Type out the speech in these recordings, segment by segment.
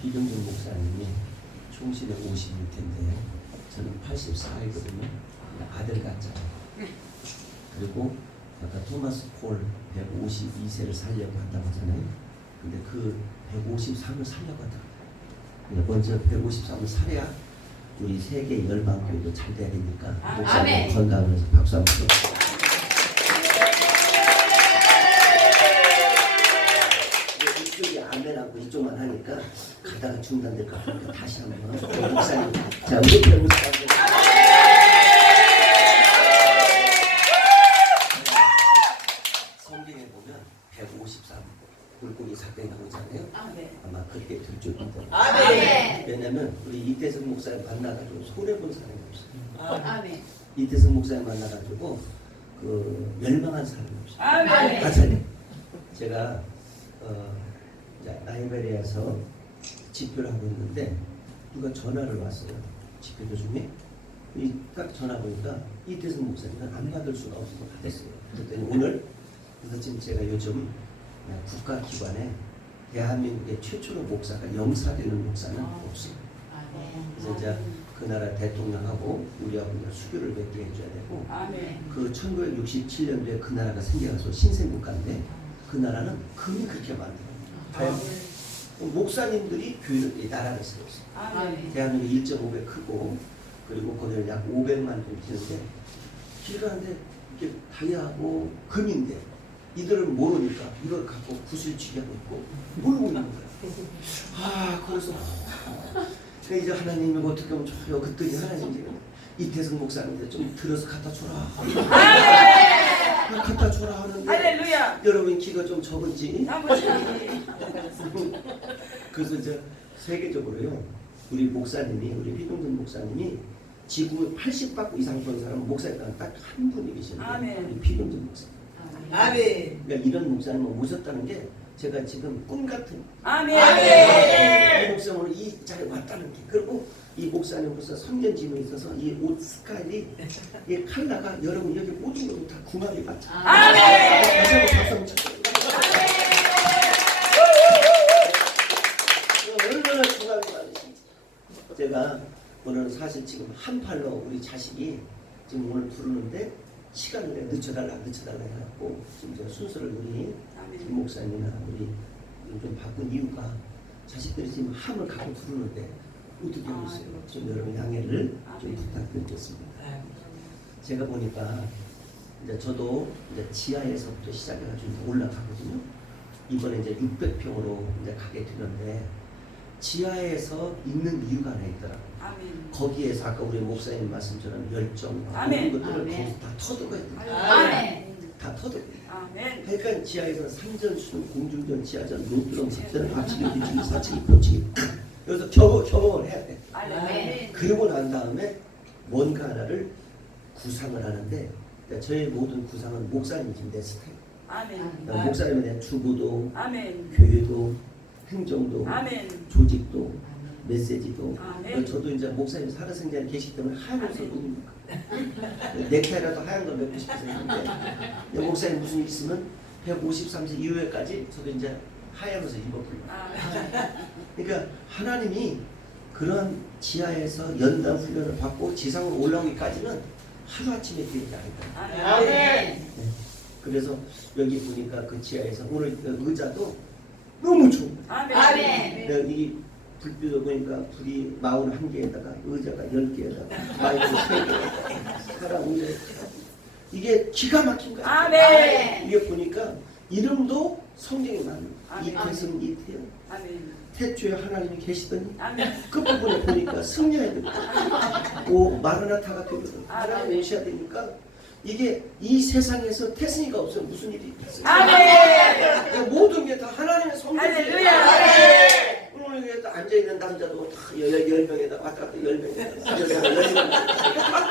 비경준 목사님이 총신에 50일 텐데 저는 84이거든요. 아들 같잖아요. 그리고 아까 토마스 폴 152세를 살려고 한다고 하잖아요. 근데 그 153을 살려고 하더라고요. 먼저 153을 살아야 우리 세계 열방교회도 잘 되니까 목사님 아멘. 건강을 해서 박수 한번 쳐. 근데 이쪽이 아멘하고 이쪽만 하니까 가다가 중단될까 보니까 다시 한번 목사님 자 우리 편 목사님 성경에 보면 153 물고기 사건이 나오잖아요 아멘. 아마 그렇게 될줄 믿어요 아멘. 왜냐면 우리 이태성 목사님 만나가지고 손해본 사람이 없어요 아멘. 이태성 목사님 만나가지고 그 멸망한 사람이 없어요 아멘. 제가 어, 라이베리아에서 집회를 하고 있는데 누가 전화를 왔어요. 집회 도중에 이딱 전화 보니까 이태성 목사님은 안 받을 수가 없어서 받았어요. 그랬더니 오늘 그래서 지금 제가 요즘 국가기관에 대한민국의 최초로 목사가 영사되는 목사는 없어요. 그래서 이제 그 나라 대통령하고 우리하고 수교를 맺게 해줘야 되고 아멘. 그 1967년도에 그 나라가 생겨서 신생국가인데 그 나라는 금이 그렇게 많더라고요. 목사님들이 교회를 이 나라를 세웠어요. 아멘. 대한민국 1.5배 크고 그리고 거기는 약 500만 좀 되는데 길 가는데 이게 다이아하고 금인데 이들은 모르니까 이걸 갖고 구슬치기 하고 있고 몰고 있는 거야. 아 그래서 그래서 이제 하나님이 어떻게 하면 좋아요. 그랬더니 하나님이 이태성 목사님한테 좀 들어서 갖다 줘라. 갖다 줘라 하는데 할렐루야. 여러분 키가 좀 적은지 아버지. 그래서 이제 세계적으로요 우리 목사님이 우리 피동준 목사님이 지구 80박 이상 본 사람은 목사님 딱한 분이 계시는데 아멘. 우리 피동준 목사님 아멘. 그러니까 이런 목사님을 모셨다는 게 제가 지금 꿈 같은 아멘. 이 목사님 오늘 이 자리에 왔다는 게 그리고 이 목사님 벌써 선견짐에 있어서 이 옷 스타일이 이 칼라가 여러분 여기 모든 것도 다 궁합이 맞죠 아멘. 다시 한번 박수 한번 쳐주세요. 얼마나 중요한지 말이지. 제가 오늘 사실 지금 한 팔로 우리 자식이 지금 오늘 부르는데 시간을 늦춰달라 늦춰달라 해갖고 지금 제가 순서를 우리 김 목사님이나 우리 좀 바꾼 이유가 자식들이 지금 함을 갖고 부르는데 어떻게 하고 있어요? 좀 여러분 양해를 좀 부탁드리겠습니다. 제가 보니까 이제 저도 이제 지하에서부터 시작해가지고 올라가거든요. 이번에 이제 600평으로 이제 가게 되는데 지하에서 있는 이유가 하나 있더라고요. 아멘. 거기에서 아까 우리 목사님 말씀처럼 열정과 아멘. 모든 것들을 아멘. 거기서 다 터득어야 돼요. 아멘. 다 터득. 아멘. 그러니까 지하에서 상전수는 공중전, 지하전, 노트론, sab대는 앞치기, 뒤치기, 사치기, 펴치기 여기서 경험, 경험을 해야 돼. 아멘. 그러고 난 다음에 뭔가 하나를 구상을 하는데 그러니까 저의 모든 구상은 목사님이 지금 내 스타일. 아멘. 그러니까 목사님에 대한 주보도 아멘. 교회도 행정도 아멘. 조직도 메시지도 아멘. 저도 이제 목사님 살아생전에 계시기 때문에 하얀 옷을 못 입니까 넥타이라도 하얀 걸 맺고 근데 목사님 무슨 일 있으면 153세 이후에까지 저도 이제 하얀 옷을 입어버려요 아멘. 그러니까 하나님이 그런 지하에서 연단 훈련을 받고 지상으로 올라오기까지는 하루아침에 되지 않을까 아멘. 그래서 여기 보니까 그 지하에서 오늘 그 의자도 너무 좋은 거예요 아멘. 아멘. 내가 이 불빛을 보니까 불이 마운 한 개에다가 의자가 열 개에다가 마이크 세 개에다가 사람 의자 이게 기가 막힌 거야. 아멘. 이게 보니까 이름도 성경에 맞는 아멘. 이태승 이태영 아멘. 태초에 하나님이 계시더니 아멘. 끝부분에 보니까 승려야 되고 오 마르나타가 되거든 하나님 아멘. 오셔야 되니까 이게 이 세상에서 태승이가 없으면 무슨 일이 있겠어요? 아멘. 10명에다가 왔다 갔다. 그 10명에다가 10명에다가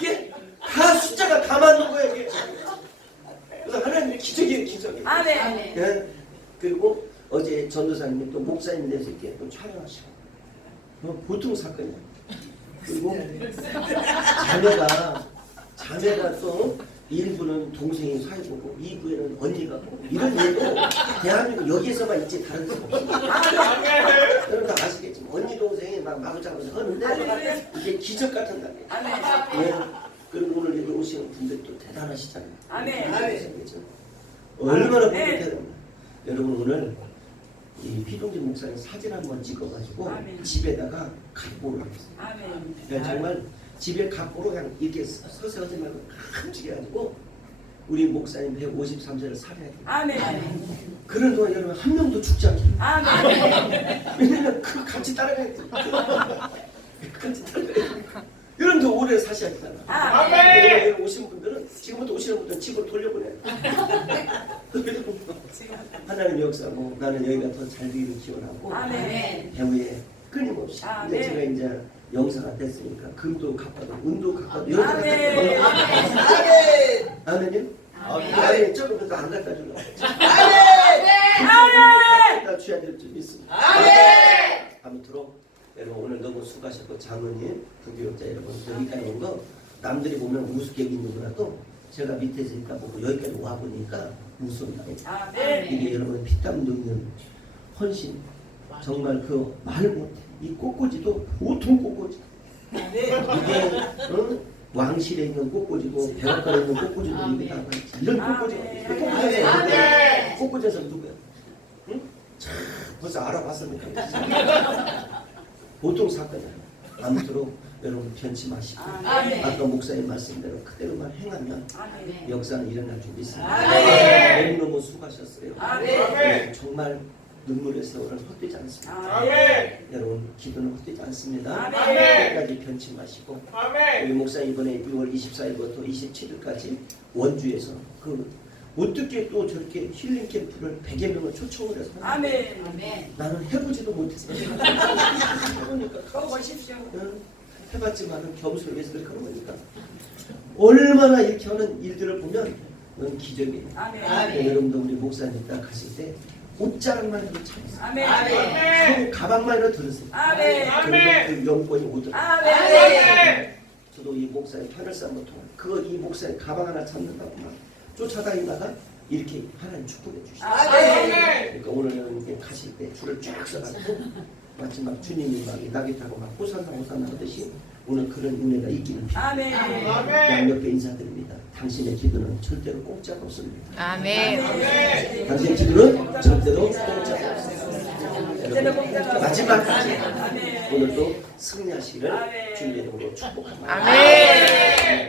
이게 다 숫자가 다 맞는 거예요 그래서 하나님의 기적이에요 기적이 아멘 아멘 네. 예? 그리고 어제 전도사님이 또 목사님 돼서 이렇게 또 촬영하시고. 어, 보통 사건이야. 그리고 자매가 자매가 또 일부는 동생이 사이보고 이부에는 언니가 고 이런 일도 대한민국 여기에서만 있지 다른 데없어. 아, 네. 여러분 다 아시겠 마구잡아서 하는데 이게 기적 같은. 아멘. 네. 그리고 오늘 여기 오시는 분들도 대단하시잖아요. 아멘. 그죠? 얼마나 네. 뿌듯해요. 여러분 오늘 이 피동진 목사님 사진 한번 찍어가지고 아멘. 집에다가 갖고 올라갔어요. 아멘. 그냥 정말 집에 갖고로 그냥 이렇게 서서 하지 말고 깜찍 해가지고 우리 목사님 153세를 살아야 돼요. 아멘. 그런 동안 여러분 한 명도 죽지 않게 아멘. 왜냐면 그 같이 따라가야 돼. 같이 따라가야 돼. 여러분도 오래 사셔야 되잖아. 아멘. 여기 오신 분들은 지금부터 오시는 분들은 집을 돌려보내요. 하나님 역사고 나는 여기가 더 잘 되기를 기원하고 아멘. 배우에 끊임없이 아멘. 이제 제가 이제 영사가 됐으니까 금도 갚아도 은도 갚아도 이런 거 아멘. 갖다 아멘요? 아멘. 아멘 조금 더안 갖다 주려고 아멘. 갖다 줘야 될줄 믿습니다 아멘. 아무쪼록 여러분 오늘 너무 수고하셨고 장로님 부교육자 여러분 여기까지 온 거 남들이 보면 우습게 믿는구나도 제가 밑에서 있다 보고 여기까지 와 보니까 웃음다 아멘. 이게 여러분 피땀 넣는 헌신 정말 그 말 못해 이 꽃꽂이도 보통 꽃꽂이 이게 어? 왕실에 있는 꽃꽂이고 백악관에 있는 꽃꽂이도. 이게 다 이런 꽃꽂이가 아멘. 있어요. 꽃꽂이에서 아멘. 꽃꽂이에서 누구야? 응? 참 벌써 알아봤습니까? 보통 사건이야. 아무쪼록 여러분 변치 마시고 아멘. 아까 목사님 말씀대로 그대로만 행하면 아멘. 역사는 일어날 줄 믿습니다. 아멘. 너무너무 수고하셨어요. 아멘. 네, 정말 눈물의 세월은 헛되지 않습니다. 아멘. 여러분 기도는 헛되지 않습니다. 아멘. 끝까지 변치 마시고 우리 목사 이번에 6월 24일부터 27일까지 원주에서 그 어떻게 또 저렇게 힐링 캠프를 100여 명을 초청을 해서 아멘. 아멘. 나는 해보지도 못했어요. 보십시오. 응, 해봤지만은 겸손을 위해서 그렇게 하는 거니까 얼마나 이렇게 하는 일들을 보면 넌 기적이에요. 아멘. 네, 여러분도 우리 목사님 딱 가실 때 옷자락만 해도 참으세요. 아멘. 가방만 해도 들으세요. 아멘. 그리고 그 영권이 오더라고요. 아멘. 저도 이 목사님 편을 쌓은 통화 그거 이 목사님 가방 하나 찾는다고 막 쫓아다니다가 이렇게 하나님 축복해 주시죠. 아멘. 그러니까 오늘은 가실 때 줄을 쫙 서가지고 마치 막 주님이 막 낙이 타고 막 호산나 호산나 하듯이 오늘 그런 은혜가 있기를 아멘. 양옆에 인사드립니다. 당신의 기도는 절대로 공짜가 없습니다. 아멘. 당신의 기도는 절대로 공짜가 없습니다. 여러분, 마지막까지. 오늘도 승리하시기를 이름으로 축복합니다. 아멘.